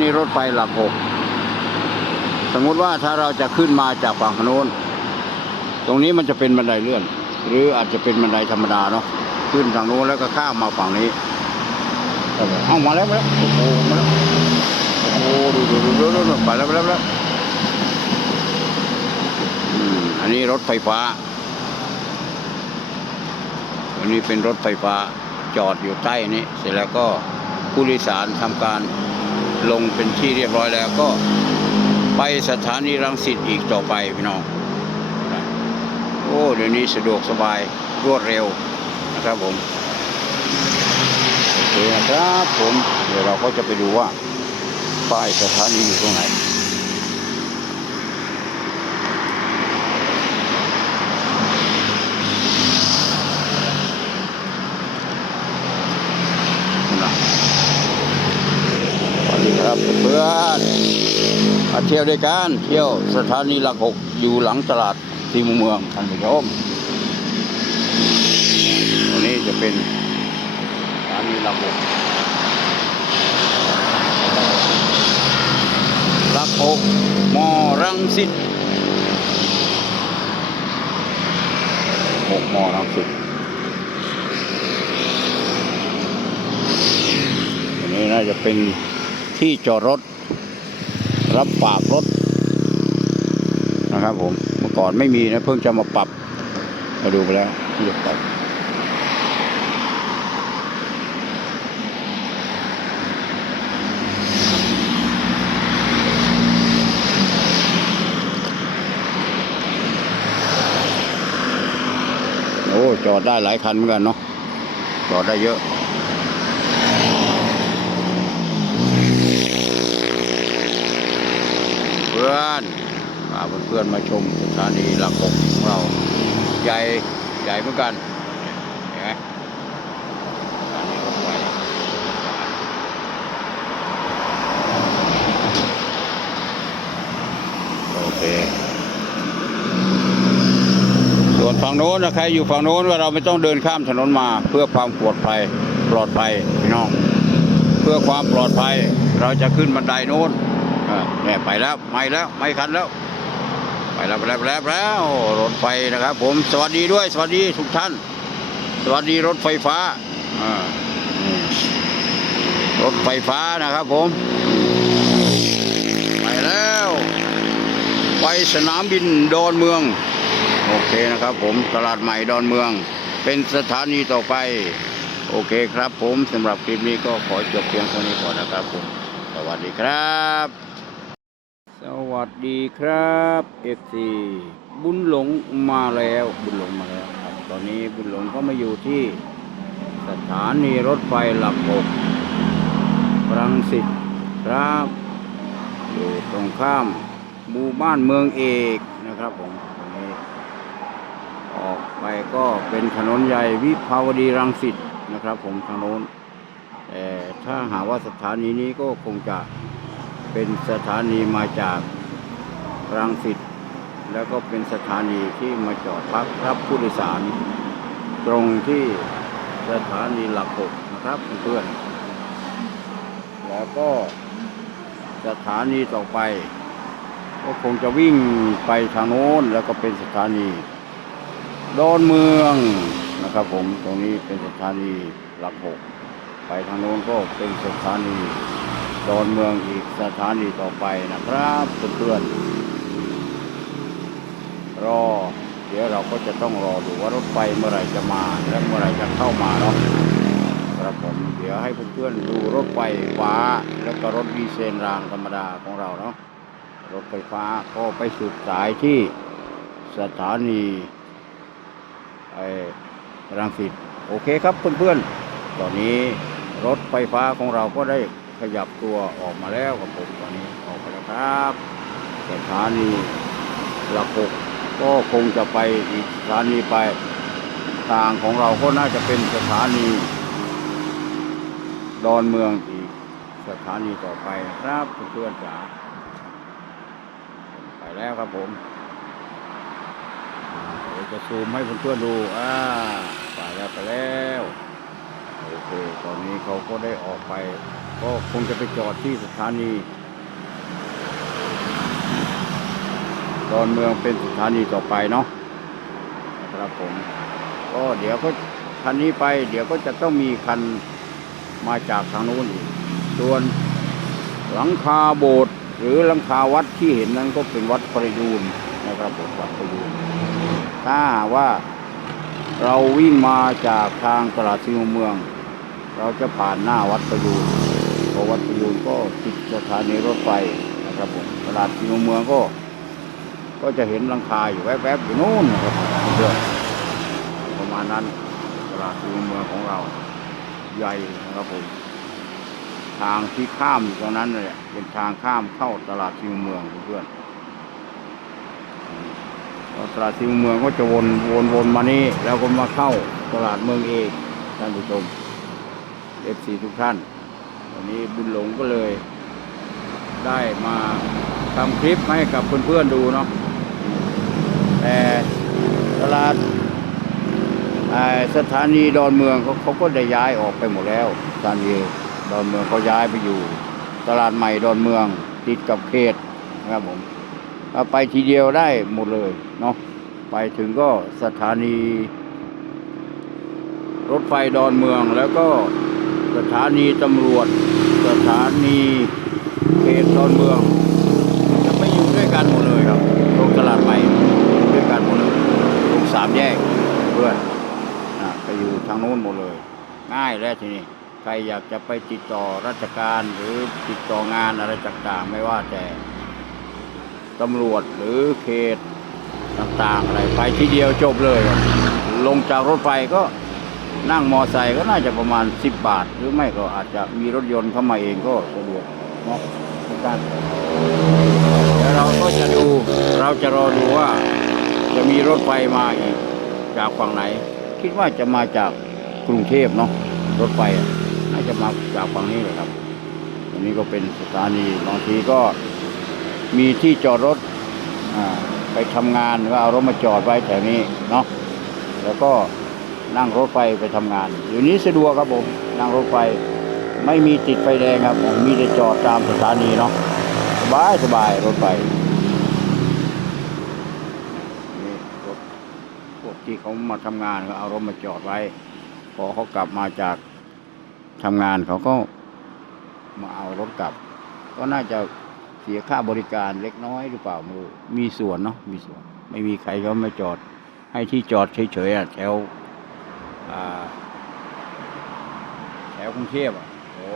นีรถไฟหลักหกสมมุติว่าถ้าเราจะขึ้นมาจากฝั่งโน้น ตรงนี้มันจะเป็นบันไดเลื่อน หรืออาจจะเป็นบันไดธรรมดาเนาะขึ้นทางโน้นแล้วก็ข้ามมาฝั่งนี้เอามาแล้วมาแล้วโอ้โหมาแล้วโอ้โหดูดูดูดูดูไปแล้วไปแล้วไปแล้วอันนี้รถไฟฟ้า อันนี้เป็นรถไฟฟ้าจอดอยู่ใต้นี้ เสร็จแล้วก็ผู้โดยสารทำการ ลงเป็นที่เรียบร้อยแล้วก็ไปสถานีรังสิตอีกต่อไปพี่น้องโอ้เดี๋ยวนี้สะดวกสบายรวดเร็วนะครับผมโอเคนะครับผมเดี๋ยวเราก็จะไปดูว่าป้ายสถานีอยู่ตรงไหน นะสวัสดีครับเพื่อน มาเที่ยวด้วยกันเที่ยวสถานีหลักหกอยู่หลังตลาดทีมุมเมืองท่านผู้ชมตรงนี้จะเป็นสถานีหลักหกหลักหกมอรังสิตหกมอรังสิตอันนี้น่าจะเป็นที่จอดรถ รับฝากรถนะครับผมเมื่อก่อนไม่มีนะ เพิ่งจะมาปรับ มาดูไปแล้วที่จะปรับโอ้จอดได้หลายคันเหมือนกันเนาะจอดได้เยอะ พื่อนพาเพื่อนมาชมสถานีหลักหกของเราใหญ่ใหญ่เหมือนกันเห็นไหมสถานีรถไฟโอเคส่วนฝั่งโน้นนะใครอยู่ฝั่งโน้นว่าเราไม่ต้องเดินข้ามถนนมาเพื่อความปลอดภัยปลอดภัยพี่น้อง เพื่อความปลอดภัยเราจะขึ้นบันไดโน้น เนี่ยไปแล้วไม่แล้วไม่คันแล้ว ไปแล้วไปแล้วไปแล้วแล้วรถไฟนะครับ ผมสวัสดีด้วย สวัสดีทุกท่าน สวัสดีรถไฟฟ้ารถไฟฟ้านะครับ ผม ไปแล้ว ไปสนามบินดอนเมือง โอเคนะครับ ผมตลาดใหม่ดอนเมือง เป็นสถานีต่อไป โอเคครับ ผมสำหรับคลิปนี้ก็ขอจบเพียงเท่านี้ก่อนนะครับผม สวัสดีครับ สวัสดีครับเอฟซีบุญหลงมาแล้วบุญหลงมาแล้วครับตอนนี้บุญหลงก็มาอยู่ที่สถานีรถไฟหลักหกรังสิตครับอยู่ตรงข้ามหมู่บ้านเมืองเอกนะครับผมตรงนี้ออกไปก็เป็นถนนใหญ่วิภาวดีรังสิตนะครับผมทางโน้นแต่ถ้าหาว่าสถานีนี้ก็คงจะ เป็นสถานีมาจากรังสิตแล้วก็เป็นสถานีที่มาจอดพักรับผู้โดยสาร ตรงที่สถานีหลักหกนะครับเพื่อนแล้วก็สถานีต่อไป ก็คงจะวิ่งไปทางโน้นแล้วก็เป็นสถานีดอนเมืองนะครับผมตรงนี้เป็นสถานีหลักหกไปทางโน้นก็เป็นสถานี ดอนเมืองอีกสถานีต่อไปนะครับเพื่อนๆรอ เดี๋ยวเราก็จะต้องรอดูว่ารถไฟเมื่อไรจะมาและเมื่อไรจะเข้ามาเนาะครับผมเดี๋ยวให้เพื่อนๆดูรถไฟฟ้า แล้วก็รถดีเซลรางธรรมดาของเราเนาะรถไฟฟ้าก็ไปสุดสายที่สถานีไอ้รังสิตโอเคครับเพื่อนๆตอนนี้รถไฟฟ้าของเราก็ได้ ขยับตัวออกมาแล้วครับผมตอนนี้ออกไปแล้วครับสถานีหลักหกก็คงจะไปอีกสถานีไปทางของเราก็น่าจะเป็นสถานี ดอนเมืองอีกสถานีต่อไปนะครับเพื่อนจ๋าไปแล้วครับผมเดี๋ยวจะซูมให้เพื่อนๆดูอ่าไปแล้วไปแล้วโอเคตอนนี้เขาก็ได้ออกไป ก็คงจะไปจอดที่สถานีดอนเมืองเป็นสถานีต่อไปเนาะครับผม ก็เดี๋ยวก็คันนี้ไป เดี๋ยวก็จะต้องมีคันมาจากทางโน้นอีกส่วนหลังคาโบสถ์หรือหลังคาวัดที่เห็นนั้นก็เป็นวัดประยูนนะครับผมวัดประยูนถ้าว่าเราวิ่งมาจากทางตลาดซีมเมือง เราจะผ่านหน้าวัดประยูน วัดประยูนก็ติดสถานีรถไฟนะครับผมตลาดซีมเมืองก็ ก็จะเห็นลังคาอยู่แวบๆอยู่นู่นนะครับเพื่อนประมาณนั้นตลาดซีมเมืองของเราใหญ่นะครับผมทางที่ข้ามอยู่ตรงนั้นเลยเป็นทางข้ามเข้าตลาดซีมเมืองเพื่อนตลาดซีมเมืองก็จะวนวนวนมานี่แล้วก็มาเข้าตลาดเมืองเอกท่านผู้ชมเอฟซีทุกท่าน วันนี้บุญหลงก็เลย ได้มาทำคลิปให้กับเพื่อนๆดูเนาะแต่ตลาดสถานีดอนเมืองเขาเขาก็ได้ย้ายออกไปหมดแล้วสถานีดอนเมืองเขาย้ายไปอยู่ ตลาดใหม่ดอนเมือง ติดกับเขตนะครับผมไปทีเดียวได้หมดเลยเนาะไปถึงก็สถานี รถไฟดอนเมืองแล้วก็ สถานีตำรวจ สถานีเขตดอนเมือง จะไปอยู่ด้วยกันหมดเลยครับตรงตลาดใหม่อยู่ด้วยกันหมดเลยตรงสามแยกเพื่อนนะไปอยู่ทางโน้นหมดเลย ง่ายแล้วทีนี้ใครอยากจะไปติดต่อราชการหรือติดต่องานอะไรต่างๆ ไม่ว่าแต่ตำรวจหรือเขตต่างๆอะไรไปทีเดียวจบเลยครับลงจากรถไฟก็ นั่งมอไซค์ก็น่าจะประมาณ 10 บาท หรือไม่ก็อาจจะมีรถยนต์เข้ามาเองก็สะดวกเนาะในการเดี๋ยวเราก็จะดูเราจะรอดูว่าจะมีรถไฟมาอีกจากฝั่งไหน คิดว่าจะมาจากกรุงเทพเนาะรถไฟอะน่าจะมาจากฝั่งนี้เลยครับอันนี้ก็เป็นสถานีบางทีก็มีที่จอดรถไปทำงานก็เอารถมาจอดไว้แถวนี้เนาะแล้วก็ นั่งรถไฟไปทำงานอยู่นี้สะดวกครับผมนั่งรถไฟไม่มีติดไฟแดงครับผมมีแต่จอดตามสถานีเนาะสบายสบายรถไฟนี่รถพวกที่เขามาทำงานก็เอารถมาจอดไว้ พอเขากลับมาจากทำงานเขาก็มาเอารถกลับ ก็น่าจะเสียค่าบริการเล็กน้อยหรือเปล่าไม่รู้มีส่วนเนาะมีส่วน ไม่มีใครเขามาจอด ให้ที่จอดเฉยๆแถว แถวกรุงเทพอะโอ้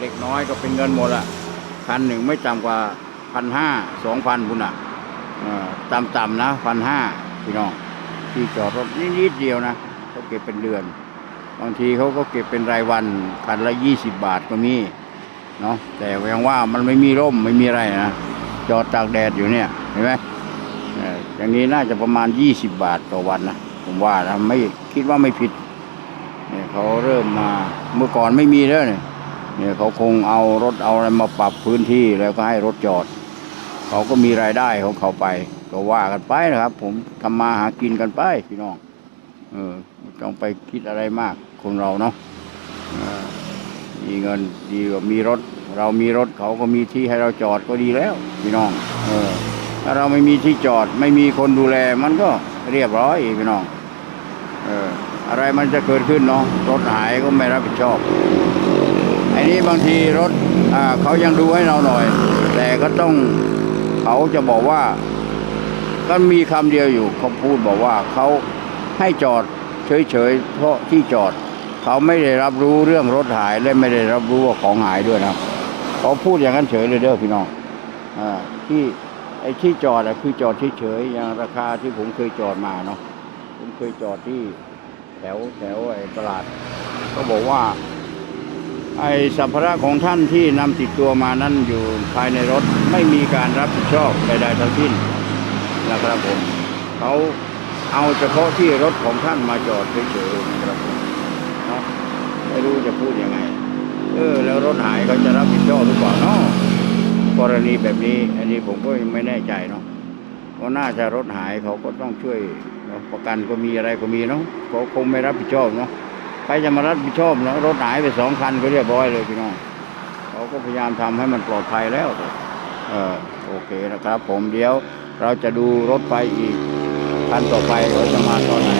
เล็กน้อยก็เป็นเงินหมดอะพันหนึ่งไม่ต่ำกว่าพันห้าสองพันคุณอะต่ำๆนะพันห้าพี่น้อง ที่จอดรถนิดเดียวนะเขาเก็บเป็นเดือน บางทีเขาก็เก็บเป็นรายวันคันละยี่สิบบาทก็มีเนาะแต่ยังว่ามันไม่มีร่มไม่มีอะไรนะจอดตากแดดอยู่เนี่ยเห็นไหมอย่างนี้น่าจะประมาณยี่สิบบาทต่อวันนะ ผมว่านะไม่ คิดว่าไม่ผิดเนี่ยเขาเริ่มมาเมื่อก่อนไม่มีแล้วเนี่ยเนี่ยเขาคงเอารถเอาอะไรมาปรับพื้นที่แล้วก็ให้รถจอด เขาก็มีรายได้ของเขาไป ก็ว่ากันไปนะครับ ผมทำมาหากินกันไปพี่น้องเออไม่ต้องไปคิดอะไรมากคนเราเนาะมีเงินดีกว่ามีรถ เรามีรถเขาก็มีที่ให้เราจอดก็ดีแล้ว พี่น้อง เออถ้าเราไม่มีที่จอดไม่มีคนดูแลมันก็เรียบร้อยพี่น้อง อะไรมันจะเกิดขึ้นเนาะรถหายก็ไม่รับผิดชอบไอ้นี้บางทีรถเขายังดูให้เราหน่อย แต่ก็ต้องเขาจะบอกว่า ก็มีคำเดียวอยู่เขาพูดบอกว่าเขาให้จอดเฉยๆเพราะที่จอด เขาไม่ได้รับรู้เรื่องรถหายและไม่ได้รับรู้ว่าของหายด้วยนะเขาพูดอย่างนั้นเฉยเลยเด้อพี่น้องอที่ไอ้ที่จอดอะคือจอดเฉยๆอย่างราคาที่ผมเคยจอดมาเนาะ ผมเคยจอดที่แถวแถวไอ้ตลาด ก็บอกว่า ไอ้สัมภาระของท่านที่นำติดตัวมานั้นอยู่ภายในรถไม่มีการรับผิดชอบใดๆทั้งสิ้นนะครับผมเขาเอาเฉพาะที่รถของท่านมาจอดเฉยๆนะครับผมเนาะไม่รู้จะพูดยังไง เออ แล้วรถหายเขาจะรับผิดชอบหรือเปล่าเนาะกรณีแบบนี้ อันนี้ผมก็ไม่แน่ใจเนาะ ก็น่าจะรถหายเขาก็ต้องช่วยประกันก็มีอะไรก็มีเนาะเขาคงไม่รับผิดชอบเนาะใครจะมารับผิดชอบเนาะรถหายไปสองคันก็เรียบร้อยเลยพี่น้องเขาก็พยายามทำให้มันปลอดภัยแล้วเออโอเคนะครับ ผมเดี๋ยวเราจะดูรถไฟอีกคันต่อไปเราจะมาตอนไหน